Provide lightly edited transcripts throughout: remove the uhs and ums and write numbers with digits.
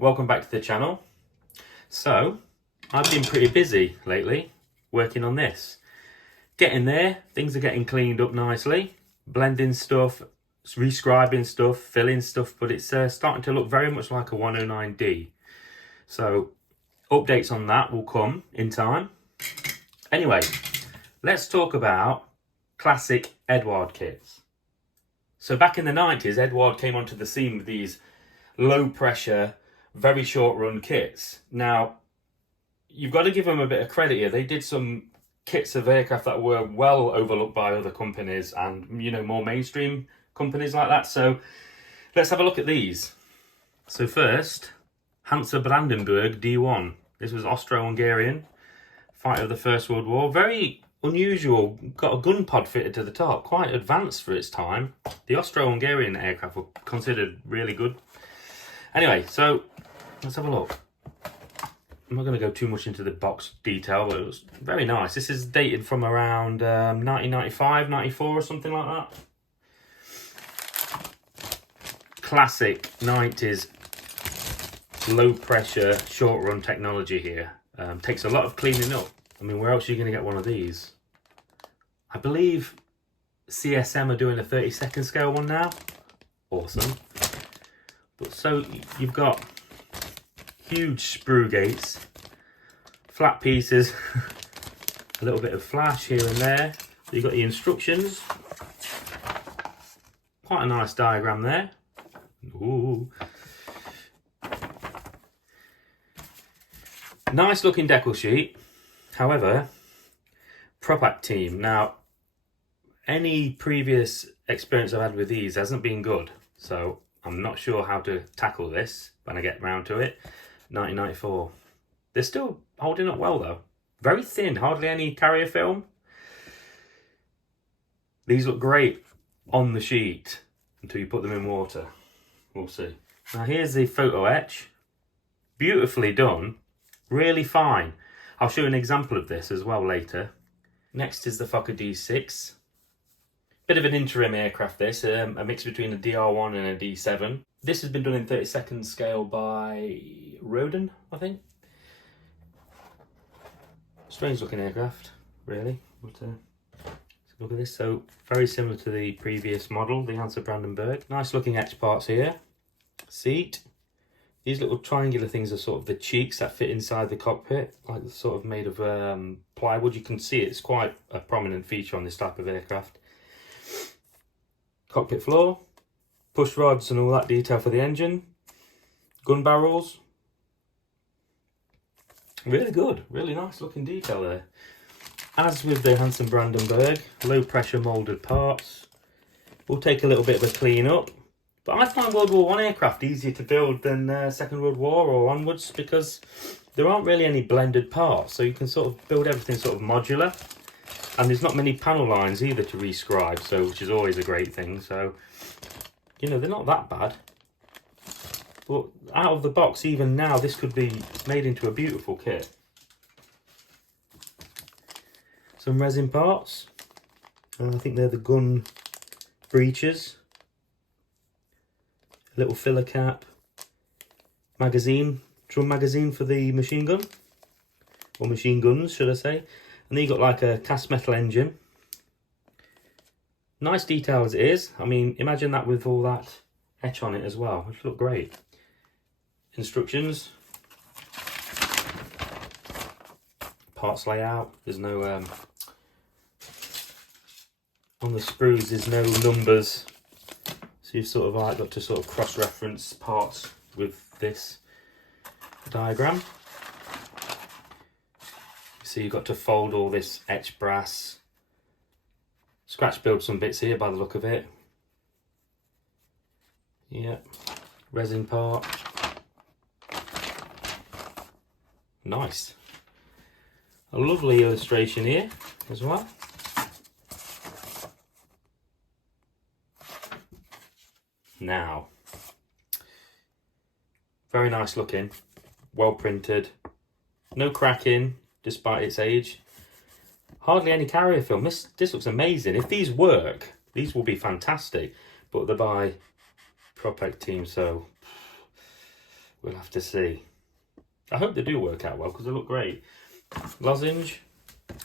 welcome back to the channel. So, I've been pretty busy lately working on this. Getting there, things are getting cleaned up nicely, blending stuff, rescribing stuff, filling stuff, but it's starting to look very much like a 109D. So, updates on that will come in time. Anyway, let's talk about classic Eduard kits. So back in the 90s, Eduard came onto the scene with these low pressure, very short run kits. Now, you've got to give them a bit of credit here. They did some kits of aircraft that were well overlooked by other companies and, you know, more mainstream companies like that. So let's have a look at these. So first, Hansa Brandenburg D1. This was Austro-Hungarian, fighter of the First World War. Very unusual, got a gun pod fitted to the top, quite advanced for its time. The Austro-Hungarian aircraft were considered really good. Anyway, so let's have a look. I'm not going to go too much into the box detail, but it was very nice. This is dated from around 1995, 94 or something like that. Classic 90s low pressure, short run technology here. Takes a lot of cleaning up. I mean, where else are you going to get one of these? I believe CSM are doing a 32nd scale one now. Awesome. But so you've got huge sprue gates, flat pieces, a little bit of flash here and there. So you've got the instructions. Quite a nice diagram there. Ooh. Nice looking decal sheet. However, Propack team. Now, any previous experience I've had with these hasn't been good. So I'm not sure how to tackle this when I get round to it. 1994. They're still holding up well though. Very thin, hardly any carrier film. These look great on the sheet until you put them in water. We'll see. Now here's the photo etch. Beautifully done. Really fine. I'll show you an example of this as well later. Next is the Fokker D6. Bit of an interim aircraft this, a mix between a DR1 and a D7. This has been done in 32nd scale by Roden, I think. Strange looking aircraft, really. But look at this. So very similar to the previous model, the Hansa Brandenburg. Nice looking etch parts here. Seat. These little triangular things are sort of the cheeks that fit inside the cockpit, like sort of made of plywood. You can see it's quite a prominent feature on this type of aircraft. Cockpit floor, push rods and all that detail for the engine. Gun barrels. Really good, really nice looking detail there. As with the Hansa Brandenburg, low pressure moulded parts. Will take a little bit of a clean up. But I find World War I aircraft easier to build than Second World War or onwards because there aren't really any blended parts. So you can sort of build everything sort of modular. And there's not many panel lines either to rescribe, so which is always a great thing. So, you know, they're not that bad. But out of the box, even now, this could be made into a beautiful kit. Some resin parts. I think they're the gun breeches. Little filler cap, magazine, drum magazine for the machine gun, or machine guns should I say, and then you got like a cast metal engine. Nice detail as it is. I mean, imagine that with all that etch on it as well, which look great. Instructions, parts layout, there's no, on the sprues there's no numbers. So you've sort of like got to sort of cross-reference parts with this diagram. So you've got to fold all this etched brass. Scratch build some bits here by the look of it. Yeah, resin part. Nice. A lovely illustration here as well. Now, very nice looking, well printed, no cracking despite its age, hardly any carrier film. This looks amazing. If these work, these will be fantastic, but they're by Propack team, so We'll have to see. I hope they do work out well because they look great. Lozenge,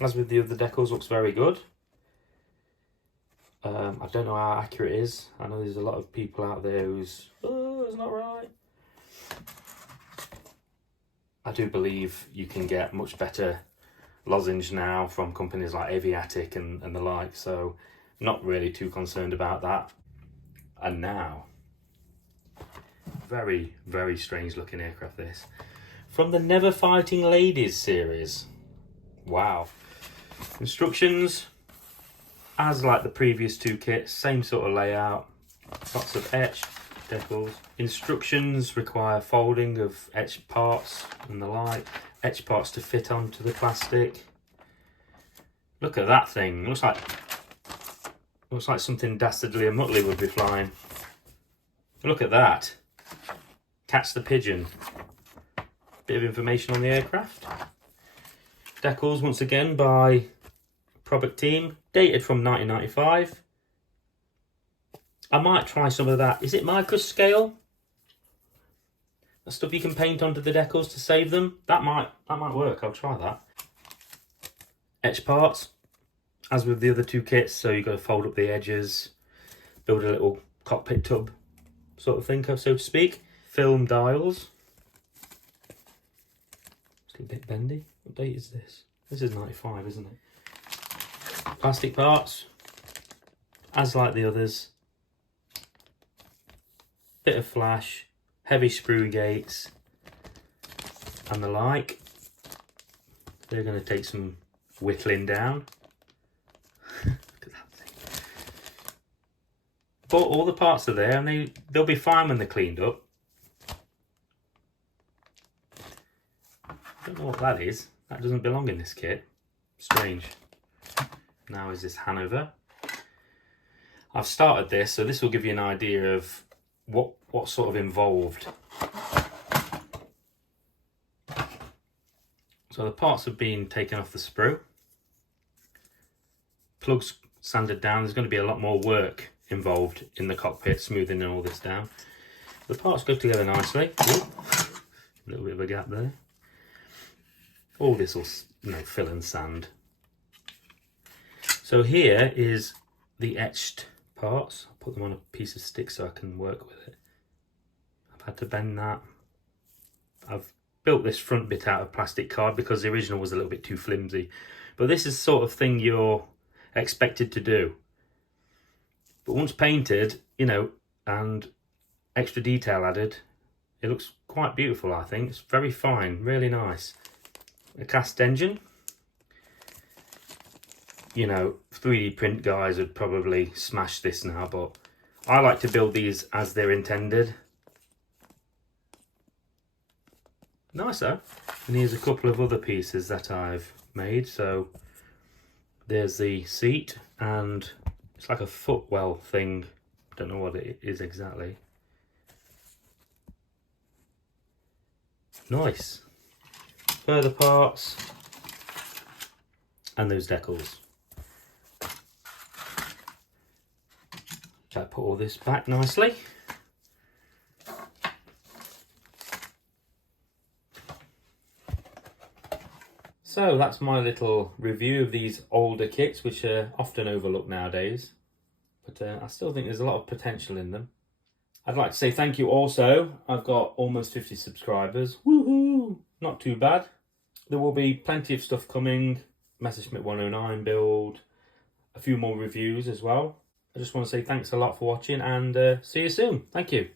as with the other decals, looks very good. I don't know how accurate it is. I know there's a lot of people out there who's, oh, it's not right. I do believe you can get much better lozenge now from companies like Aviatic and the like, so not really too concerned about that. And now, very, very strange looking aircraft this. From the Never Fighting Ladies series. Wow. Instructions, as like the previous two kits, same sort of layout, lots of etched decals. Instructions require folding of etched parts and the like, etched parts to fit onto the plastic. Look at that thing, looks like something Dastardly and Muttley would be flying. Look at that. Catch the pigeon. Bit of information on the aircraft. Decals once again by Product Team, dated from 1995. I might try some of that. Is it micro scale? The stuff you can paint onto the decals to save them. That might work. I'll try that. Etch parts, as with the other two kits. So you've got to fold up the edges, build a little cockpit tub sort of thing, so to speak. Film dials. It's a bit bendy. What date is this? This is 95, isn't it? Plastic parts, as like the others. Bit of flash, heavy screw gates, and the like. They're going to take some whittling down. Look at that thing. But all the parts are there, and they'll be fine when they're cleaned up. Don't know what that is. That doesn't belong in this kit. Strange. Now is this Hanover. I've started this, so this will give you an idea of what's sort of involved. So the parts have been taken off the sprue. Plugs sanded down. There's going to be a lot more work involved in the cockpit, smoothing all this down. The parts go together nicely. Ooh, a little bit of a gap there. All this will fill and sand. So here is the etched parts. I'll put them on a piece of stick so I can work with it. I've had to bend that. I've built this front bit out of plastic card because the original was a little bit too flimsy. But this is the sort of thing you're expected to do. But once painted, and extra detail added, it looks quite beautiful, I think. It's very fine, really nice. A cast engine. 3D print guys would probably smash this now, but I like to build these as they're intended. Nice though. And here's a couple of other pieces that I've made. So there's the seat, and it's like a footwell thing. Don't know what it is exactly. Nice. Further parts, and those decals. Try to put all this back nicely. So that's my little review of these older kits, which are often overlooked nowadays, but I still think there's a lot of potential in them. I'd like to say thank you also. I've got almost 50 subscribers. Woohoo! Not too bad. There will be plenty of stuff coming. Messerschmitt 109 build, a few more reviews as well. I just want to say thanks a lot for watching, and see you soon. Thank you.